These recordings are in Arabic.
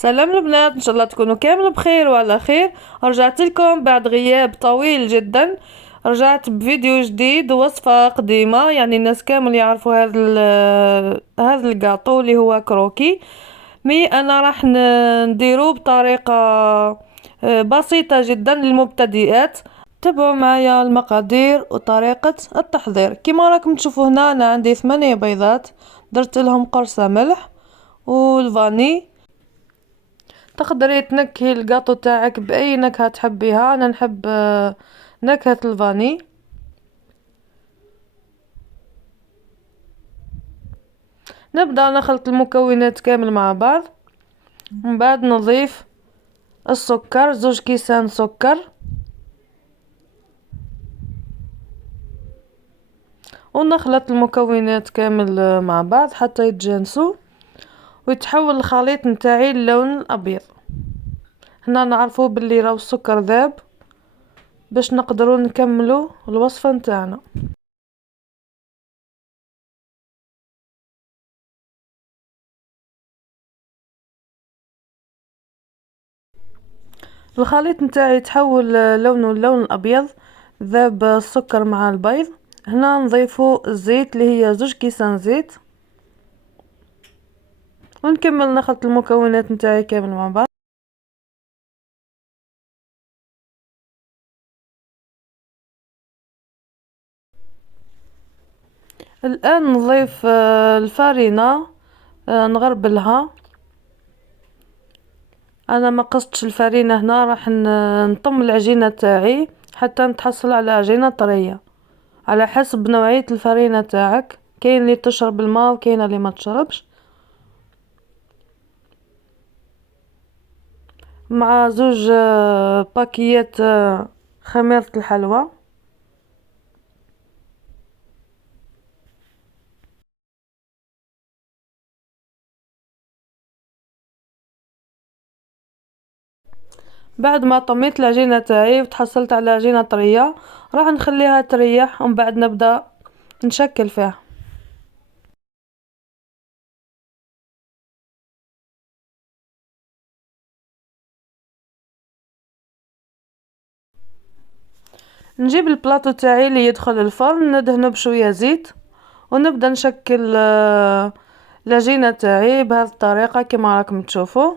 سلام البنات، ان شاء الله تكونوا كامل بخير وعلى خير. رجعت لكم بعد غياب طويل جدا. رجعت بفيديو جديد ووصفة قديمة، يعني الناس كامل يعرفوا هذا الجاتو اللي هو كروكي. انا راح نديرو بطريقة بسيطة جدا للمبتدئات. تابعوا معايا المقادير وطريقة التحضير. كما راكم تشوفوا هنا انا عندي 8 بيضات، درت لهم قرصة ملح والفاني. تقدري تنكهي الجاتو تاعك باي نكهه تحبيها. انا نحب نكهه الفاني. نبدا نخلط المكونات كامل مع بعض، من بعد نضيف السكر، 2 كيسان سكر، ونخلط المكونات كامل مع بعض حتى يتجانسوا ويتحول الخليط نتاعي للون الابيض. هنا نعرفوا باللي راهو السكر ذاب باش نقدروا نكملوا الوصفه نتاعنا. الخليط نتاعي تحول لونه اللون الابيض، ذاب السكر مع البيض. هنا نضيفو الزيت اللي هي 2 كيسان زيت، ونكمل نخلط المكونات نتاعي كامل مع بعض. الان نضيف الفارينة، نغربلها. انا ما قصتش الفارينة هنا، راح نطم العجينة تاعي حتى نتحصل على عجينة طرية على حسب نوعية الفارينة تاعك. كاين اللي تشرب الماء وكاين اللي ما تشربش. مع 2 باكيات خميرة الحلوى. بعد ما طميت العجينة تاعي وتحصلت على عجينة طرية، راح نخليها تريح ومن بعد نبدأ نشكل فيها. نجيب البلاطو تاعي اللي يدخل الفرن، ندهنه بشوية زيت ونبدأ نشكل العجينة تاعي بهذه الطريقة كما راكم تشوفوا.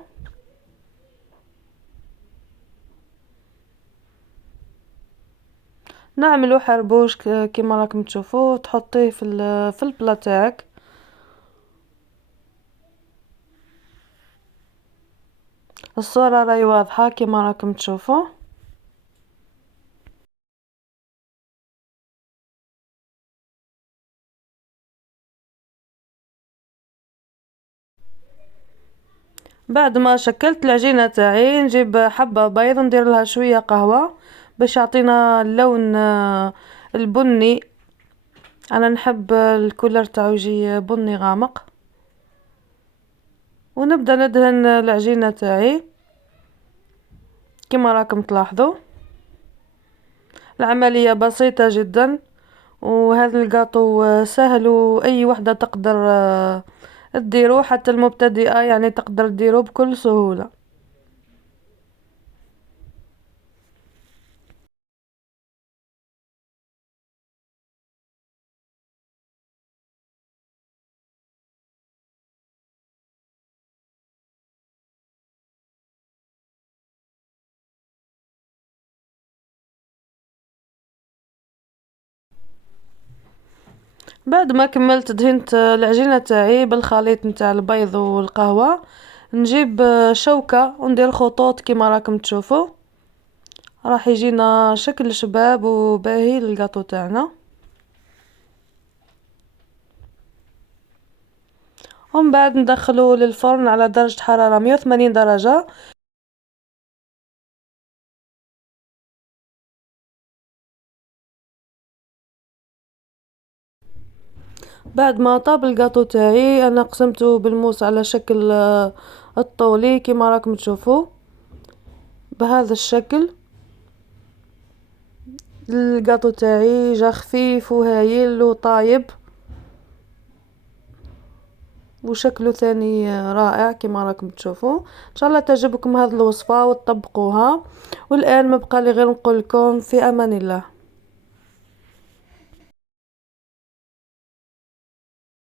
نعملو حربوش كما راكم تشوفوا، تحطيه في البلا تاعك. الصورة راهي واضحة كما راكم تشوفوا. بعد ما شكلت العجينة تاعي نجيب حبة بيض ندير لها شوية قهوة باش يعطينا اللون البني. انا نحب الكولر تاعو يجي بني غامق. ونبدا ندهن العجينة تاعي كما راكم تلاحظوا. العملية بسيطة جدا، وهذا الجاتو سهل واي وحدة تقدر تديروه، حتى المبتدئة يعني تقدر تديروه بكل سهولة. بعد ما كملت دهنت العجينة تاعي بالخليط نتاع البيض والقهوة، نجيب شوكة وندير خطوط كما راكم تشوفوا. راح يجينا شكل شباب وباهي للجاتو تاعنا. ومن بعد ندخلوه للفرن على درجة حرارة 180 درجة. بعد ما طاب الجاتو تاعي انا قسمته بالموس على شكل الطولي كما راكم تشوفوا بهذا الشكل. الجاتو تاعي جا خفيف وهايل وطايب. وشكله ثاني رائع كما راكم تشوفوا. ان شاء الله تعجبكم هذه الوصفة وتطبقوها. والان ما بقى لي غير نقول لكم في امان الله.